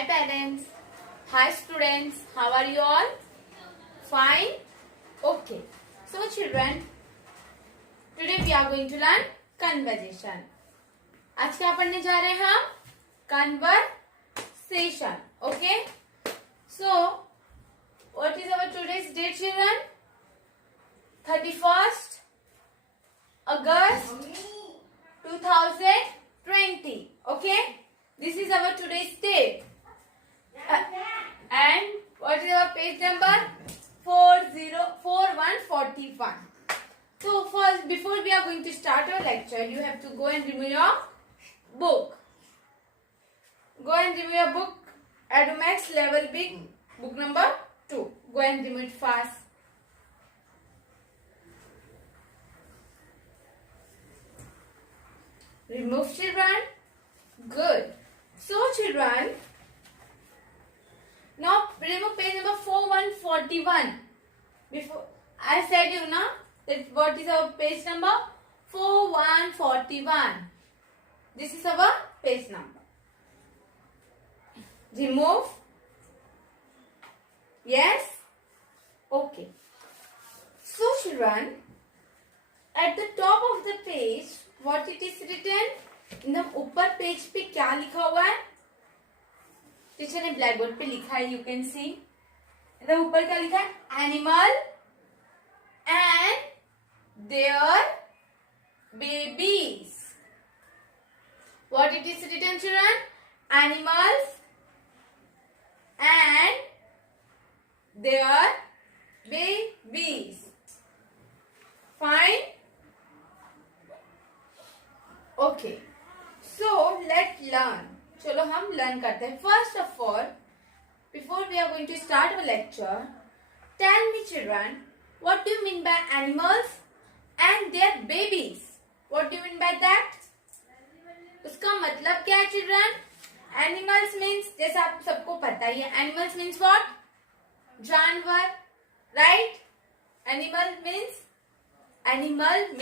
Hi parents. Hi students. How are you all? Fine? Okay. So children, today we are going to learn conversation. आज क्या पढ़ने जा रहे हैं हम? Conversation. Okay? So, what is our today's date children? 31st August 2020. Okay? This is our today's date. And what is our page number? 4141. So first, before we are going to start our lecture, you have to go and remove your book. Go and remove your book. Adomax level big book number 2. Go and remove it fast. Remove children. Good. So children, now remove page number 4141. Before I said you now that what is our page number? 4141. This is our page number. Remove. Yes? Okay. So children, at the top of the page, what it is written? ऊपर page पे क्या लिखा हुआ है? Teacher ने black board पे लिखा है, यू कैन सी. इधर ऊपर क्या लिखा है? Animal and their babies. What it is written children? Animals and their babies. Fine. Okay. So let's learn. चलो हम learn करते हैं. First of all, before we are going to start our lecture, tell me children, what do you mean by animals and their babies? What do you mean by that? उसका मतलब क्या है children? Animals means, जैसे आप सबको पता ही है, animals means what? जानवर, right? Animal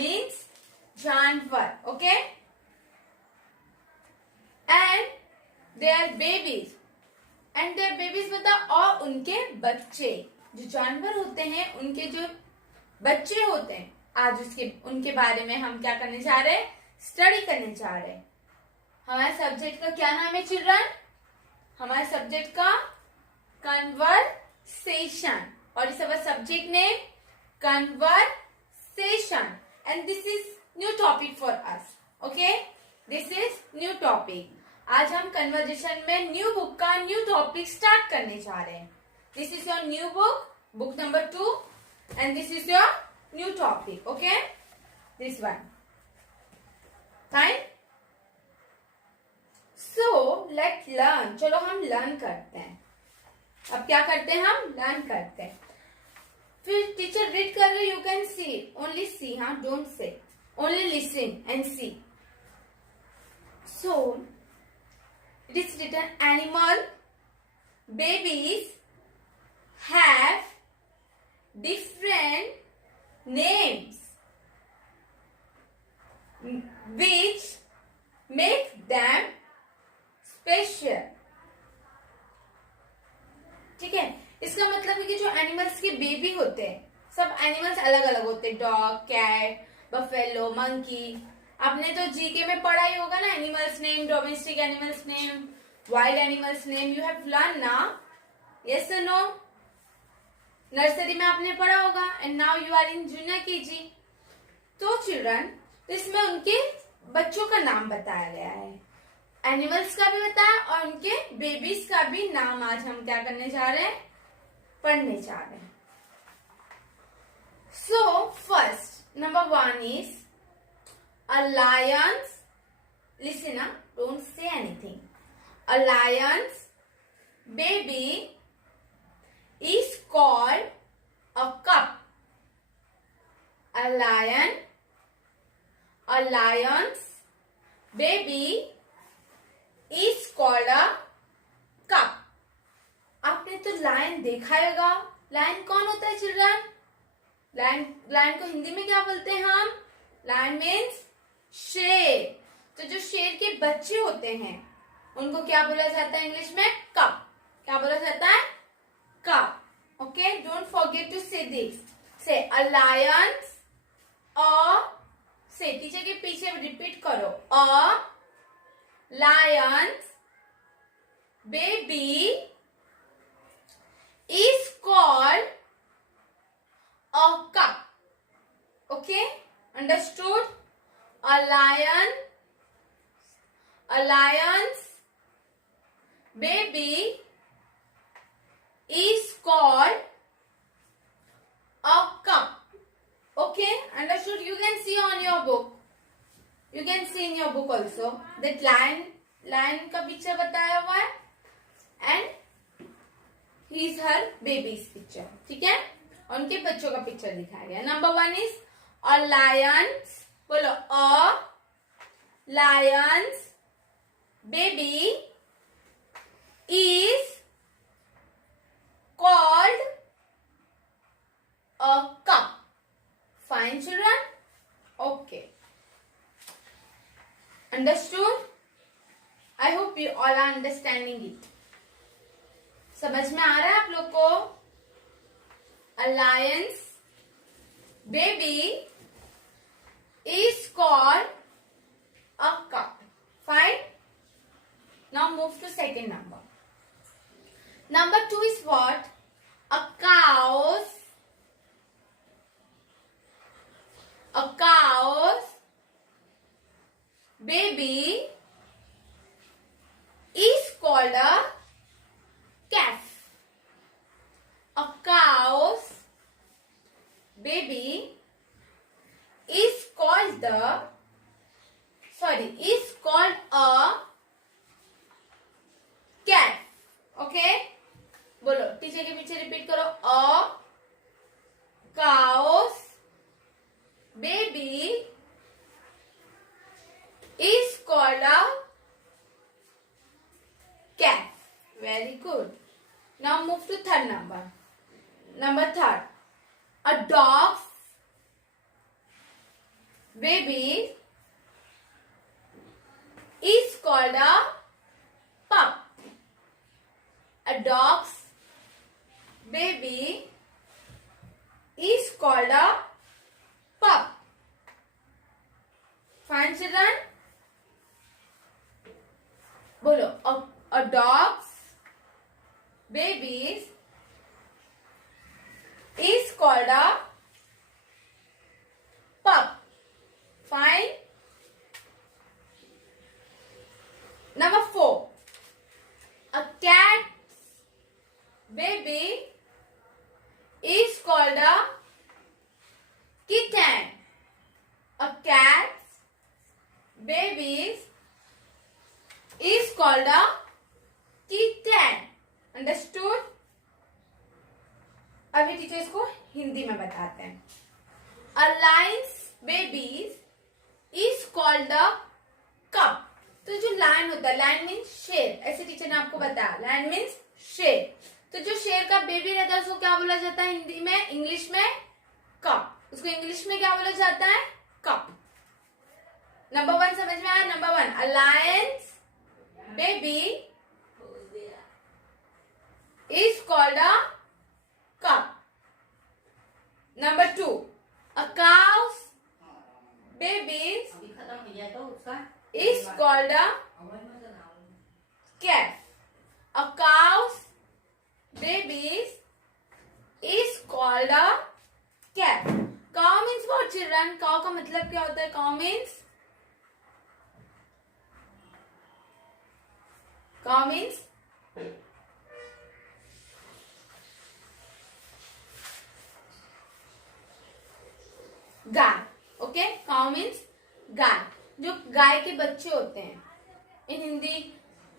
means जानवर, okay? And their babies बता, और उनके बच्चे. जो जानवर होते हैं उनके जो बच्चे होते हैं, आज उनके बारे में हम क्या करने जा रहे हैं? स्टडी करने जा रहे हैं. हमारे सब्जेक्ट का क्या नाम है चिल्ड्रन? हमारे सब्जेक्ट का कन्वर्सेशन. और इस subject name conversation. And this is new topic for us. Okay, this is new topic. आज हम कन्वर्जेशन में न्यू बुक का न्यू टॉपिक स्टार्ट करने जा रहे हैं. This is your new book number 2 and this is your new topic. Okay, this one. Fine. So let learn. चलो हम लर्न करते हैं. अब क्या करते हैं? हम लर्न करते हैं. फिर टीचर रीड कर रहे, you can see, only see, हाँ, don't say, only listen and see. So it is written, animal babies have different names which make them special. ठीक है. इसका मतलब है कि जो एनिमल्स के बेबी होते हैं, सब एनिमल्स अलग अलग होते हैं. Dog, cat, buffalo, monkey. आपने तो जीके में पढ़ा ही होगा ना, animals name, domestic animals name, wild animals name. You have learn ना? यस और नो? नर्सरी में आपने पढ़ा होगा. And now you are in junior KG. तो चिल्ड्रन, इसमें उनके बच्चों का नाम बताया गया है, एनिमल्स का भी बताया और उनके बेबीज का भी नाम आज हम क्या करने जा रहे हैं? पढ़ने जा रहे हैं. So first number 1 is a lion's, listen, don't say anything. A lion's baby is called a cub. A lion's baby is called a cub. आपने तो लायन देखा होगा. लायन कौन होता है चिल्ड्रन? लायन को हिंदी में क्या बोलते हैं हम? लायन मीन्स शेर. तो जो शेर के बच्चे होते हैं उनको क्या बोला जाता है इंग्लिश में? कप. देख से अ लायंस अ से टीचर के पीछे रिपीट करो a lion's baby is called a cup. Okay, understood? A lion's baby is called a cup. Okay, understood? You can see on your book. You can see in your book also that lion का picture बताया हुआ है and he is her baby's picture. ठीक है, और उनके बच्चों का पिक्चर दिखाया गया. Number 1 is a lion's. बोलो a lion's baby is called a cub. Fine children. Okay, understood. I hope you all are understanding it. समझ में आ रहा है आप लोग को? A lion's baby is called a cub. Fine. Now move to second number. Number 2 is what? A cow's baby is called a calf. A cow's baby is called a calf. Okay, बोलो teacher के पीछे repeat करो. A cow's baby is called a calf. Very good. Now move to third number. Number 3. A dog's baby is called a pup. A dog's baby is called a pup. Fine children. बोलो a dog's babies is called a pup. Fine. Number 4. A cat's baby is called a kitten. A cat's baby is called a kitten. Understood. अभी teacher इसको हिंदी में बताते हैं. A lion's babies is called a cub. तो जो lion होता है, lion means शेर, ऐसे टीचर ने आपको बताया. लायन मीन्स शेर. तो जो शेर का बेबी रहता है उसको क्या बोला जाता है हिंदी में, इंग्लिश में? कप. उसको इंग्लिश में क्या बोला जाता है? कप. नंबर 1 समझ में आया? Number 1 a lion's baby is called a cup. Number 2, a cow's baby is called a calf. A cow's baby is called a calf. Cow means what children? Cow का मतलब क्या होता है? Cow means गाय. Okay, cow means गाय. जो गाय के बच्चे होते हैं, इन हिंदी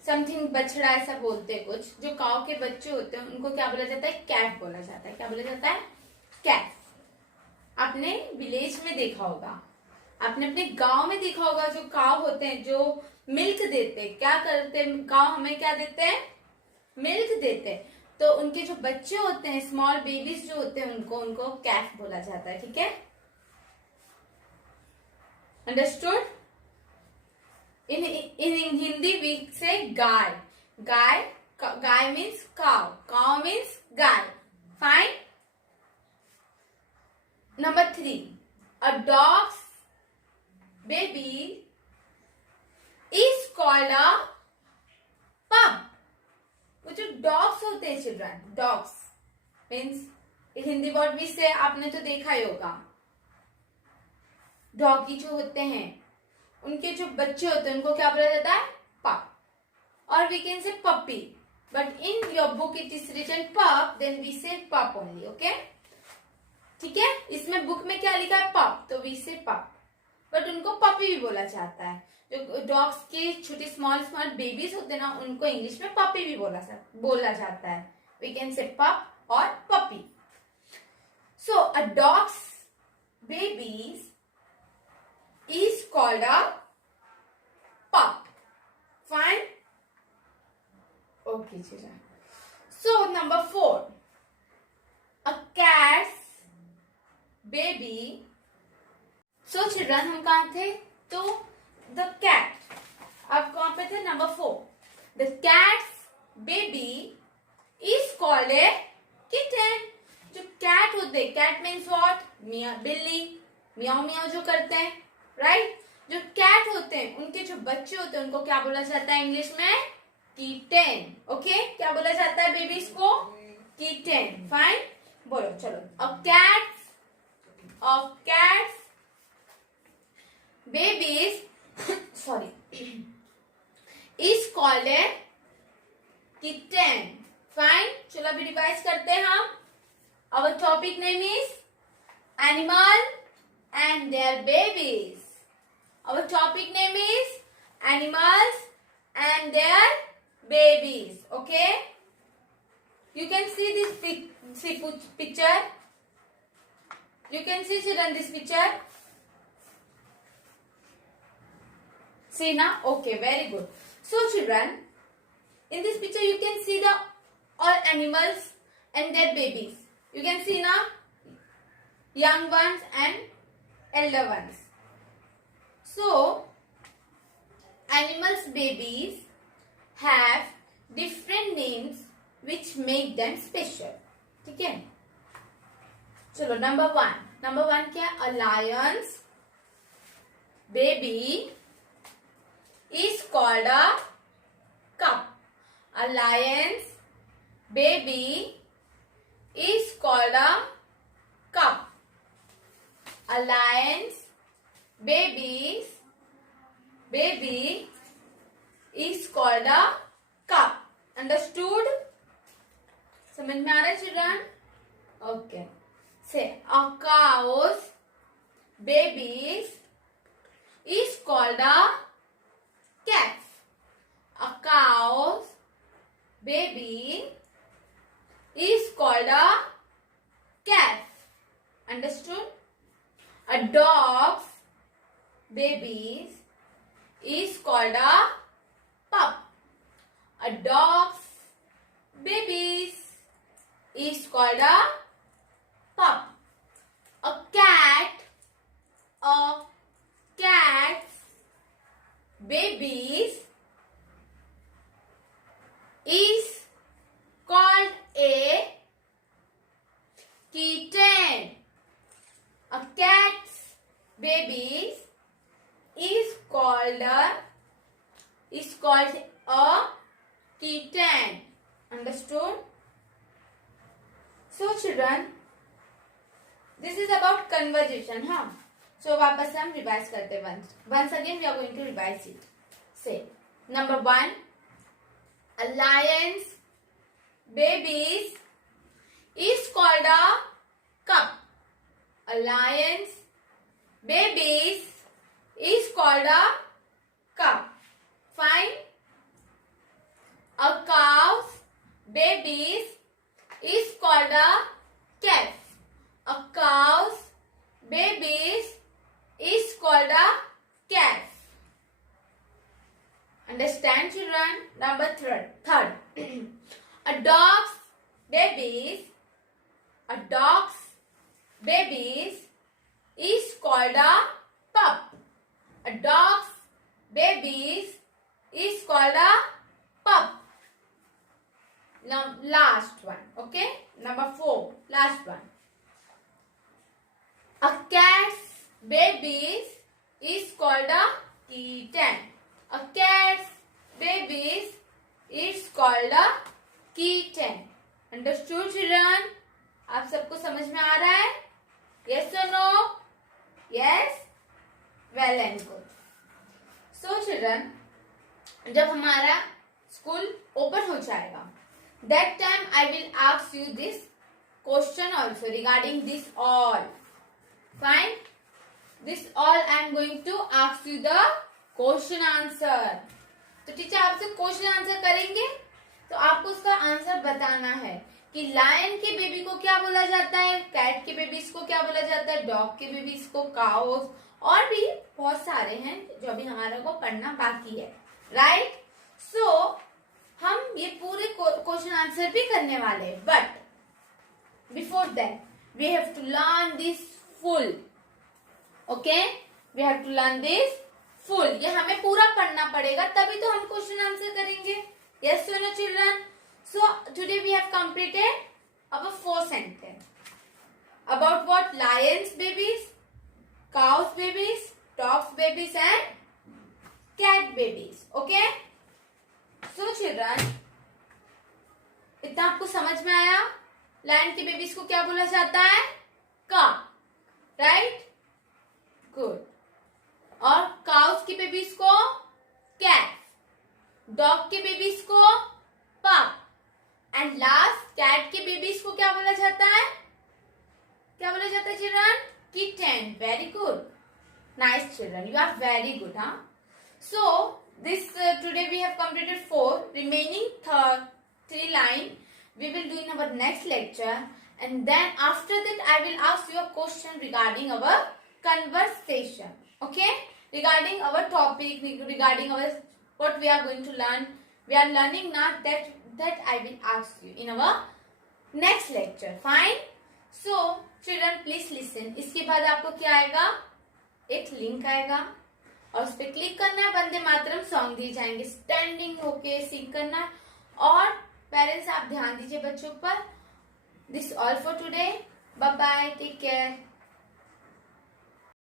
समथिंग बछड़ा ऐसा बोलते हैं कुछ. जो काउ के बच्चे होते हैं उनको क्या बोला जाता है? कैफ बोला जाता है. क्या बोला जाता है? कैफ. आपने विलेज में देखा होगा, आपने अपने गांव में देखा होगा. जो काउ होते हैं जो मिल्क देते हैं, क्या करते हैं काउ? हमें क्या देते हैं? मिल्क देते हैं. तो उनके जो बच्चे होते हैं, स्मॉल बेबीज जो होते हैं, उनको कैफ बोला जाता है. ठीक है, understood. In Hindi we say gai. Gai means cow. Cow means gai. Fine. Number 3, a dog's baby is called a pup. वो जो डॉग्स होते हैं children, dogs means Hindi word भी से आपने तो देखा ही होगा. डॉगी जो होते हैं उनके जो बच्चे होते हैं उनको क्या बोला जाता है? पप. और we can say puppy, but in your book it is written pup, then we say pup only. Okay, ठीक है. इसमें बुक में क्या लिखा है? पप, तो वी से पप, बट उनको पपी भी बोला जाता है. जो डॉग्स के छोटे स्मॉल स्मॉल बेबीज होते हैं ना, उनको इंग्लिश में पपी भी बोला जाता है. वी कैन से पप और puppy. So a dogs babies is called a pup. Fine? Okay, children. So, number 4. A cat's baby. So, children, हम कहाँ थे? तो, the cat. अब कहाँ पे थे? Number 4. The cat's baby is called a kitten. जो cat होते हैं, cat means what? बिल्ली, म्याओ म्याओ जो करते हैं, राइट. जो कैट होते हैं उनके जो बच्चे होते हैं उनको क्या बोला जाता है इंग्लिश में? कीटेन. ओके, क्या बोला जाता है बेबीज को? कीटेन. फाइन, बोलो चलो. Cats babies sorry is called a kitten. Fine, चलो अभी रिवाइज करते हैं हम. Our topic name is animal and their babies. Our topic name is animals and their babies. Okay, you can see this picture. You can see children this picture. See now? Okay, very good. So children, in this picture you can see the all animals and their babies. You can see now young ones and elder ones. So, animals' babies have different names which make them special. ठीक है? चलो number 1. Number 1 क्या? A lion's baby is called a cub. A lion's baby is called a cub. A lion's baby is called a cub. Understood? समझ में आ रहा है children? Okay. Say a cow's baby is called a calf. A cow's baby is called a calf. Understood? A dog's baby is called a pup. A dog's baby is called a pup. A cat's baby is called a kitten. A cat's baby is called a kitten. Understood? So children, this is about conversation, huh? So वापस हम revise करते हैं. Once again we are going to revise it. Say number 1, a lion's baby is called a cub. A lion's baby is called a cub. Fine. A cow's baby is called a calf. A cow's baby is called a calf. Understand children? Number third. A dog's baby is called a pup. A dog's baby is called a pup. Now last one, okay? Number 4, last one. A cat's baby is called a kitten. A cat's baby is called a kitten. Understood children? आप सबको समझ में आ रहा है? Yes or no? Yes? Well and good. So children, जब हमारा school open हो जाएगा, that time I will ask you this question also regarding this all. Fine? This all I am going to ask you the question answer. तो teacher आपसे question answer करेंगे तो आपको उसका आंसर बताना है कि लायन के बेबी को क्या बोला जाता है, कैट के बेबीज को क्या बोला जाता है, डॉग के बेबीज को काउस, और भी बहुत सारे हैं जो अभी हमारा को पढ़ना बाकी है. राइट? सो हम ये पूरे क्वेश्चन आंसर भी करने वाले हैं, but before that we have to learn this full. Okay, we have to learn this full. ये हमें पूरा पढ़ना पड़ेगा, तभी तो हम क्वेश्चन आंसर करेंगे. Yes so no children? So today we have completed our 4 sentences. About what? Lions babies, cows babies, dogs babies and cat babies. Okay? So children, इतना आपको समझ में आया? लायन के बेबीज को क्या बोला जाता है? का. राइट? गुड. और काउस के बेबीज को कैट, डॉग के बेबीज को पप, एंड लास्ट कैट के बेबीज को क्या बोला जाता है? क्या बोला जाता है children? Kitten. Very good. Nice children, you are very good. हाँ, so this today we have completed 4 remaining 3 line we will do in our next lecture, and then after that I will ask you a question regarding our conversation. Okay, regarding our topic, regarding our what we are going to learn. We are learning now that I will ask you in our next lecture. Fine? So children please listen. इसके बाद आपको क्या आएगा? एक link आएगा और उस पर क्लिक करना है. वंदे मातरम सॉन्ग दिए जाएंगे, स्टैंडिंग होके सिंग करना. और पेरेंट्स आप ध्यान दीजिए बच्चों पर. This all for today. Bye bye, take care.